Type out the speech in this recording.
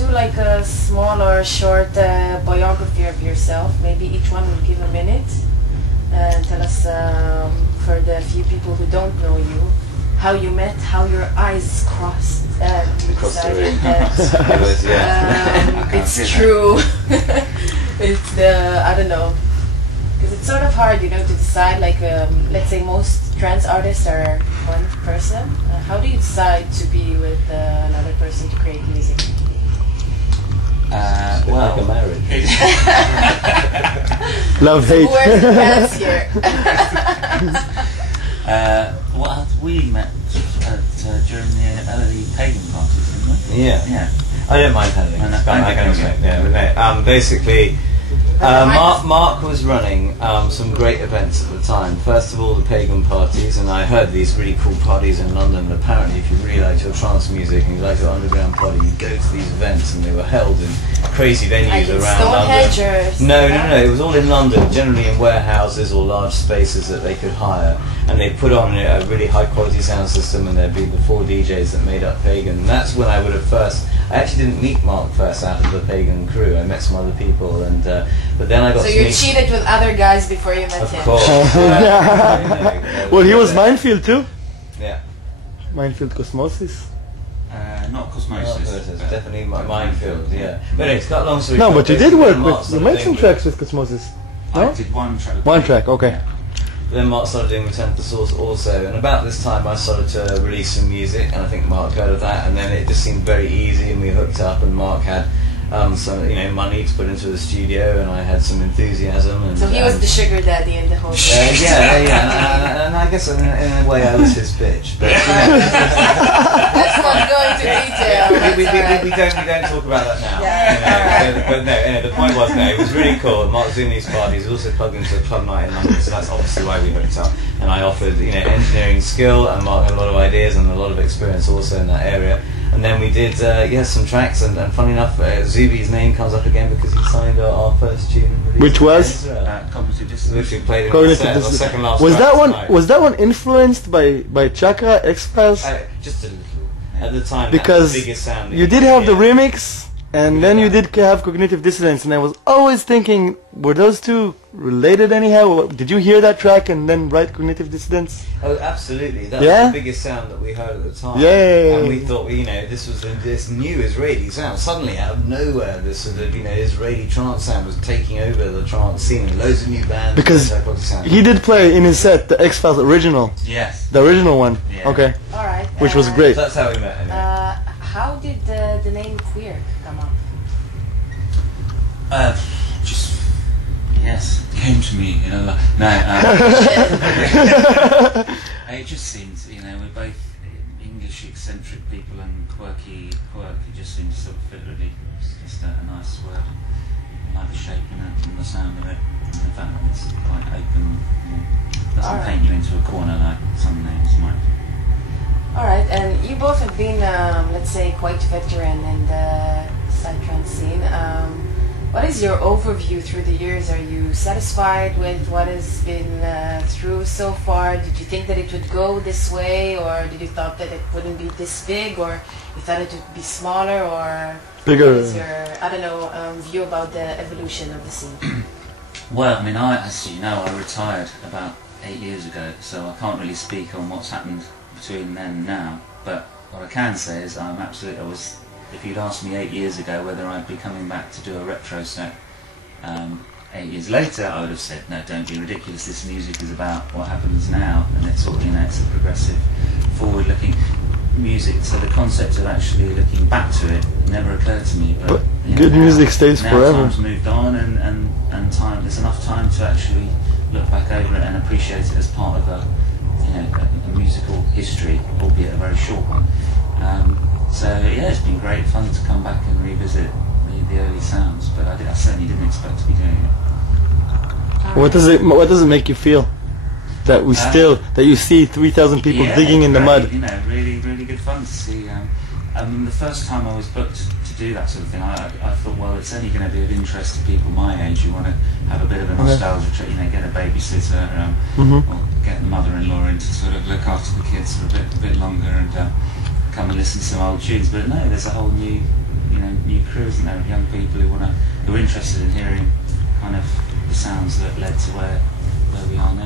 do like a small or short biography of yourself. Maybe each one will give a minute and tell us, for the few people who don't know you, how you met, how your eyes crossed, and you decided that it's true. It's I don't know, because it's sort of hard, you know, to decide. Like, let's say most trance artists are one person. How do you decide to be with another person to create music? Well, like a marriage. Love, hate. Where's the dance here? Well, we met during the early pagan parties, didn't we? Yeah. Yeah. I don't mind handling. Basically, Mark was running some great events at the time. First of all, the pagan parties, and I heard these really cool parties in London. And apparently, if you really like your trance music and you like your underground party, you go to these events, and they were held in crazy venues around London. No, it was all in London, generally in warehouses or large spaces that they could hire. And they put on a really high quality sound system, and there'd be the 4 DJs that made up Pagan. And that's when I would have first. I actually didn't meet Mark first out of the Pagan crew. I met some other people, and but then I got. So you cheated with other guys before you met him. Of course. Well, he was Minefield too. Yeah. Minefield Cosmosis. Not Cosmosis. Definitely Minefield. Yeah. But it's got long story. No, but you did work with. You made some tracks with Cosmosis. No? I did one track. One track. Okay. Yeah. Then Mark started doing Return to the Source also, and about this time I started to release some music, and I think Mark heard of that, and then it just seemed very easy, and we hooked up, and Mark had some, money to put into the studio, and I had some enthusiasm. And, so he was the sugar daddy in the whole thing. And I guess in a way I was his bitch. But, let's not go into detail. We don't talk about that now. But no, the point was, it was really cool. Mark was doing these parties. He also plugged into a club night in London, so that's obviously why we hooked up. And I offered, engineering skill, and Mark had a lot of ideas and a lot of experience also in that area. And then we did, some tracks, and funny enough, Zubi's name comes up again because he signed our first tune. Which was? Cognitive Dissonance. Which we played in the second last was track that one? tonight. Was that one influenced by Chakra X-Files? Just a little. At the time, because that was the biggest sound. You did have the remix, and then you did have Cognitive Dissonance, and I was always thinking, were those two related anyhow? Did you hear that track and then write Cognitive Dissonance? Oh, absolutely. That was the biggest sound that we heard at the time. Yeah. And we thought, this was this new Israeli sound. Suddenly, out of nowhere, this sort of, Israeli trance sound was taking over the trance scene, and loads of new bands. Because he did play in his set the X-Files original. Yes. The original one. Yeah. Okay. All right. Which was great. So that's how we met. Anyway. How did the name Quirk come up? Yes, it came to me, it just seems, we're both English eccentric people and quirky. It just seems to sort of fit really. It's just a nice word. I like the shape and the sound of it, and the fact that it's quite open. Doesn't paint you into a corner like some names might. Alright, and you both have been, let's say, quite veteran in the psytrance scene. What is your overview through the years? Are you satisfied with what has been through so far? Did you think that it would go this way, or did you thought that it wouldn't be this big, or you thought it would be smaller, or bigger? What is your, view about the evolution of the scene? Well, as you know, I retired about 8 years ago, so I can't really speak on what's happened between then and now. But what I can say is if you'd asked me 8 years ago whether I'd be coming back to do a retro set 8 years later, I would have said, no, don't be ridiculous, this music is about what happens now, and it's all, it's a progressive, forward-looking music, so the concept of actually looking back to it never occurred to me. But good music stays now forever. Time's moved on, and time, there's enough time to actually look back over it and appreciate it as part of a musical history, albeit a very short one. So it's been great fun to come back and revisit the early sounds, but I certainly didn't expect to be doing it. What does it make you feel that that you see 3,000 people digging in the mud? Really, really good fun to see. The first time I was booked to do that sort of thing, I thought, well, it's only going to be of interest to people my age who want to have a bit of a nostalgia trip, get a babysitter, or get the mother-in-law in to sort of look after the kids for a bit longer and come and listen to some old tunes. But no, there's a whole new crew isn't there? Young people who are interested in hearing kind of the sounds that led to where we are now.